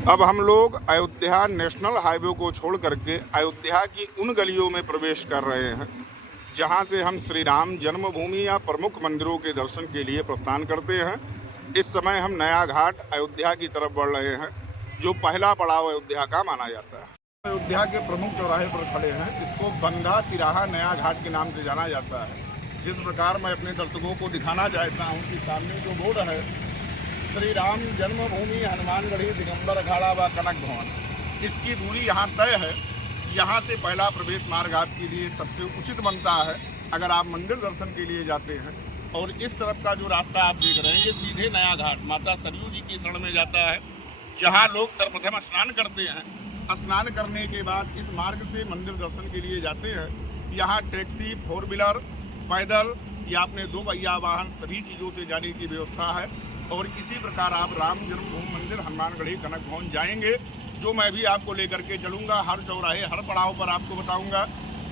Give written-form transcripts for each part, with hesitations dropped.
अब हम लोग अयोध्या नेशनल हाईवे को छोड़ करके अयोध्या की उन गलियों में प्रवेश कर रहे हैं जहां से हम श्री राम जन्मभूमि या प्रमुख मंदिरों के दर्शन के लिए प्रस्थान करते हैं। इस समय हम नया घाट अयोध्या की तरफ बढ़ रहे हैं, जो पहला पड़ाव अयोध्या का माना जाता है। अयोध्या के प्रमुख चौराहे पर खड़े हैं। इसको बंधा तिराहा नया घाट के नाम से जाना जाता है। जिस प्रकार मैं अपने दर्शकों को दिखाना चाहता हूँ कि सामने जो बोर्ड है श्री राम जन्मभूमि हनुमानगढ़ी दिगंबर अखाड़ा व कनक भवन, इसकी दूरी यहाँ तय है। यहाँ से पहला प्रवेश मार्ग आपके लिए सबसे उचित बनता है अगर आप मंदिर दर्शन के लिए जाते हैं। और इस तरफ का जो रास्ता आप देख रहे हैं ये सीधे नया घाट माता सरयू जी की शरण में जाता है, जहाँ लोग सर्वप्रथम स्नान करते हैं। स्नान करने के बाद इस मार्ग से मंदिर दर्शन के लिए जाते हैं। यहाँ टैक्सी, 4 व्हीलर, पैदल या अपने 2 पहिया वाहन सभी चीज़ों से जाने की व्यवस्था है। और इसी प्रकार आप राम जन्मभूमि मंदिर हनुमानगढ़ी कनक भवन जाएंगे, जो मैं भी आपको लेकर के चलूँगा। हर चौराहे, हर पड़ाव पर आपको बताऊँगा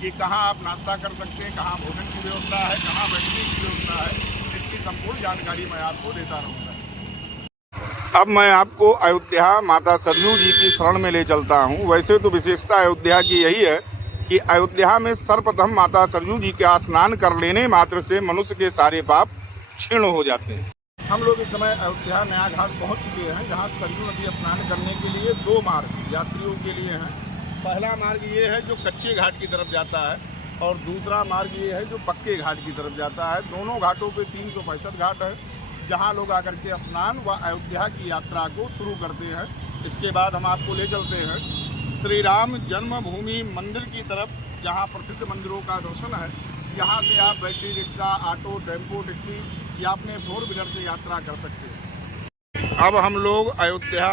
कि कहाँ आप नाश्ता कर सकते हैं, कहाँ भोजन की व्यवस्था है, कहाँ बैठने की व्यवस्था है। इसकी संपूर्ण जानकारी मैं आपको देता रहूँगा। अब मैं आपको अयोध्या माता सरयू जी की शरण में ले चलता हूँ। वैसे तो विशेषता अयोध्या की यही है कि अयोध्या में सर्वप्रथम माता सरयू जी का स्नान कर लेने मात्र से मनुष्य के सारे पाप क्षीण हो जाते हैं। हम लोग इस समय अयोध्या नया घाट पहुंच चुके हैं, जहां सरयू नदी स्नान करने के लिए 2 मार्ग यात्रियों के लिए हैं। पहला मार्ग ये है जो कच्चे घाट की तरफ जाता है और दूसरा मार्ग ये है जो पक्के घाट की तरफ जाता है। दोनों घाटों पे 365 घाट है, जहां लोग आकर के स्नान व अयोध्या की यात्रा को शुरू करते हैं। इसके बाद हम आपको ले चलते हैं श्री राम जन्मभूमि मंदिर की तरफ, जहाँ प्रसिद्ध मंदिरों का दर्शन है। यहाँ से आप battery rickshaw, auto, tempo, taxi या अपने 4 व्हीलर से यात्रा कर सकते हैं। अब हम लोग अयोध्या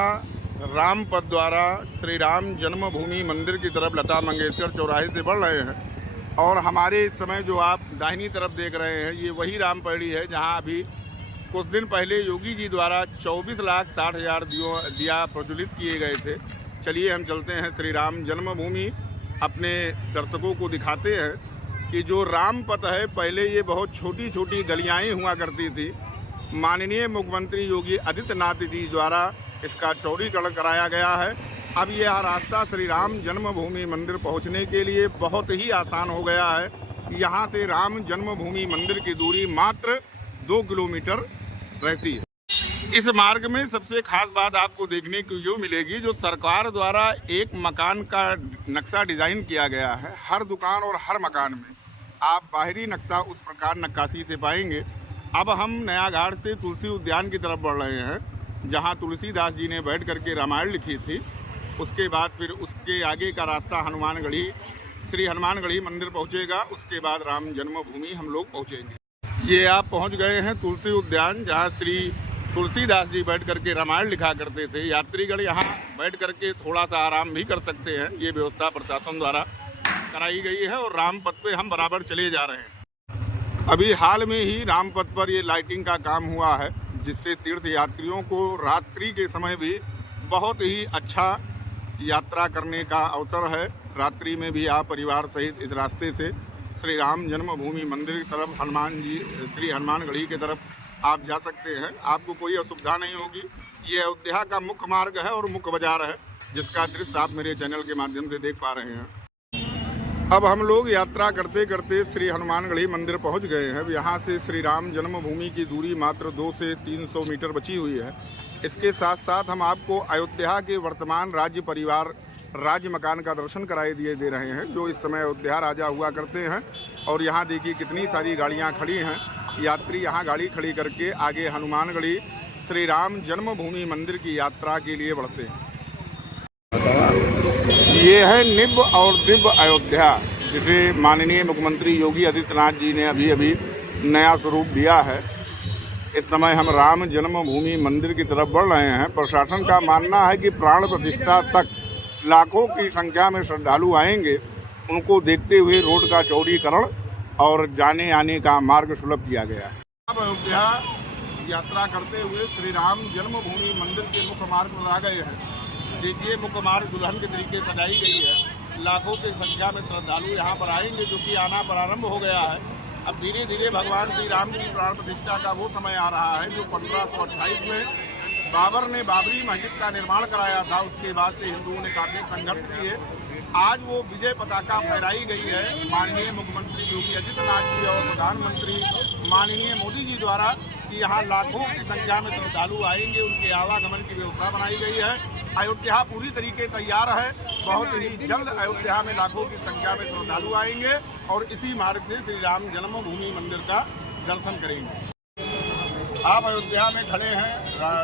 राम पथ द्वारा श्री राम जन्मभूमि मंदिर की तरफ लता मंगेशकर चौराहे से बढ़ रहे हैं। और हमारे इस समय जो आप दाहिनी तरफ देख रहे हैं ये वही राम पैड़ी है, जहां अभी कुछ दिन पहले योगी जी द्वारा 24,60,000 दिया प्रज्वलित किए गए थे। चलिए हम चलते हैं श्री राम जन्मभूमि, अपने दर्शकों को दिखाते हैं कि जो राम पथ है पहले ये बहुत छोटी छोटी गलियाँ हुआ करती थी। माननीय मुख्यमंत्री योगी आदित्यनाथ जी द्वारा इसका चौड़ीकरण कराया गया है। अब यह रास्ता श्री राम जन्मभूमि मंदिर पहुंचने के लिए बहुत ही आसान हो गया है। यहाँ से राम जन्मभूमि मंदिर की दूरी मात्र 2 किलोमीटर रहती है। इस मार्ग में सबसे खास बात आपको देखने को जो मिलेगी, जो सरकार द्वारा एक मकान का नक्शा डिज़ाइन किया गया है। हर दुकान और हर मकान में आप बाहरी नक्शा उस प्रकार नक्काशी से पाएंगे। अब हम नया घाट से तुलसी उद्यान की तरफ बढ़ रहे हैं, जहां तुलसीदास जी ने बैठ करके रामायण लिखी थी। उसके बाद फिर उसके आगे का रास्ता हनुमानगढ़ी, श्री हनुमानगढ़ी मंदिर पहुंचेगा। उसके बाद राम जन्मभूमि हम लोग पहुंचेंगे। ये आप पहुंच गए हैं तुलसी उद्यान, जहां श्री तुलसीदास जी बैठ करके रामायण लिखा करते थे। यात्रीगण यहाँ बैठ करके थोड़ा सा आराम भी कर सकते हैं। ये व्यवस्था प्रशासन द्वारा कराई गई है और राम पथ पे हम बराबर चले जा रहे हैं। अभी हाल में ही राम पथ पर ये लाइटिंग का काम हुआ है, जिससे तीर्थ यात्रियों को रात्रि के समय भी बहुत ही अच्छा यात्रा करने का अवसर है। रात्रि में भी आप परिवार सहित इस रास्ते से श्री राम जन्मभूमि मंदिर की तरफ, श्री हनुमानगढ़ी की तरफ आप जा सकते हैं। आपको कोई असुविधा नहीं होगी। ये अयोध्या का मुख्य मार्ग है और मुख्य बाजार है, जिसका दृश्य आप मेरे चैनल के माध्यम से देख पा रहे हैं। अब हम लोग यात्रा करते करते श्री हनुमानगढ़ी मंदिर पहुंच गए हैं। यहाँ से श्री राम जन्मभूमि की दूरी मात्र 200 से 300 मीटर बची हुई है। इसके साथ साथ हम आपको अयोध्या के वर्तमान राज्य परिवार राज्य मकान का दर्शन कराए दे रहे हैं, जो इस समय अयोध्या राजा हुआ करते हैं। और यहाँ देखिए कितनी सारी गाड़ियाँ खड़ी हैं। यात्री यहाँ गाड़ी खड़ी करके आगे हनुमानगढ़ी श्री राम जन्मभूमि मंदिर की यात्रा के लिए बढ़ते हैं। ये है निब्ब और दिव्य अयोध्या, जिसे माननीय मुख्यमंत्री योगी आदित्यनाथ जी ने अभी अभी नया स्वरूप दिया है। इस समय हम राम जन्मभूमि मंदिर की तरफ बढ़ रहे हैं। प्रशासन का मानना है कि प्राण प्रतिष्ठा तक लाखों की संख्या में श्रद्धालु आएंगे। उनको देखते हुए रोड का चौड़ीकरण और जाने आने का मार्ग सुलभ किया गया है। अब अयोध्या यात्रा करते हुए श्री राम जन्मभूमि मंदिर के मुख्य मार्ग पर आ गए हैं। देखिए मुख्य मार्ग दुल्हन के तरीके सजाई गई है। लाखों की संख्या में श्रद्धालु यहाँ पर आएंगे, जो कि आना प्रारंभ हो गया है। अब धीरे धीरे भगवान श्री राम की प्राण प्रतिष्ठा का वो समय आ रहा है जो 1528 में बाबर ने बाबरी मस्जिद का निर्माण कराया था, उसके बाद से हिंदुओं ने काफी संघर्ष किए। आज वो विजय पताका फहराई गई है माननीय मुख्यमंत्री योगी आदित्यनाथ जी और प्रधानमंत्री माननीय मोदी जी द्वारा कि यहाँ लाखों की संख्या में श्रद्धालु आएंगे, उनके आवागमन की व्यवस्था बनाई गई है। अयोध्या पूरी तरीके तैयार है। बहुत ही जल्द अयोध्या में लाखों की संख्या में श्रद्धालु आएंगे और इसी मार्ग से श्री राम जन्मभूमि मंदिर का दर्शन करेंगे। आप अयोध्या में खड़े हैं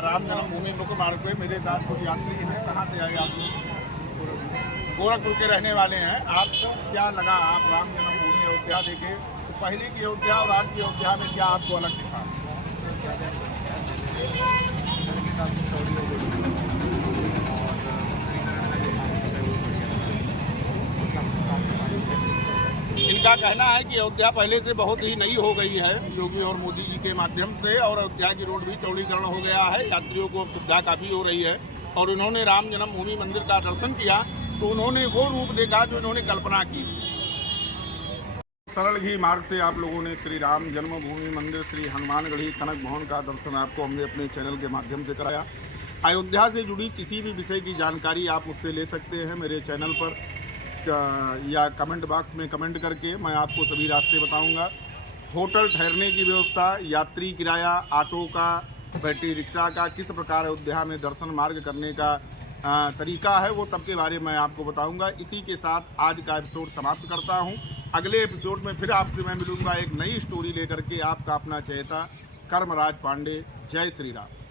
राम जन्मभूमि मुख्य मार्ग पे। मेरे साथ कुछ यात्री हैं। कहाँ से आए आप लोग? गोरखपुर के रहने वाले हैं। आपको क्या लगा, आप राम जन्मभूमि अयोध्या देखे तो पहले की अयोध्या और आज की अयोध्या में क्या आपको अलग दिखा? इनका कहना है कि अयोध्या पहले से बहुत ही नई हो गई है योगी और मोदी जी के माध्यम से, और अयोध्या की रोड भी चौड़ीकरण हो गया है। यात्रियों को सुविधा काफ़ी हो रही है। और उन्होंने राम जन्मभूमि मंदिर का दर्शन किया तो उन्होंने वो रूप देखा जो इन्होंने कल्पना की। सरल ही मार्ग से आप लोगों ने श्री राम जन्मभूमि मंदिर श्री हनुमानगढ़ी कनक भवन का दर्शन आपको हमने अपने चैनल के माध्यम से कराया। अयोध्या से जुड़ी किसी भी विषय की जानकारी आप मुझसे ले सकते हैं मेरे चैनल पर या कमेंट बॉक्स में कमेंट करके। मैं आपको सभी रास्ते बताऊंगा। होटल ठहरने की व्यवस्था, यात्री किराया, ऑटो का, बैटरी रिक्शा का, किस प्रकार अयोध्या में दर्शन मार्ग करने का तरीका है, वो सबके बारे में आपको बताऊंगा। इसी के साथ आज का एपिसोड समाप्त करता हूं। अगले एपिसोड में फिर आपसे मैं मिलूंगा एक नई स्टोरी लेकर के। आपका अपना चहेता कर्मराज पांडे। जय श्री राम।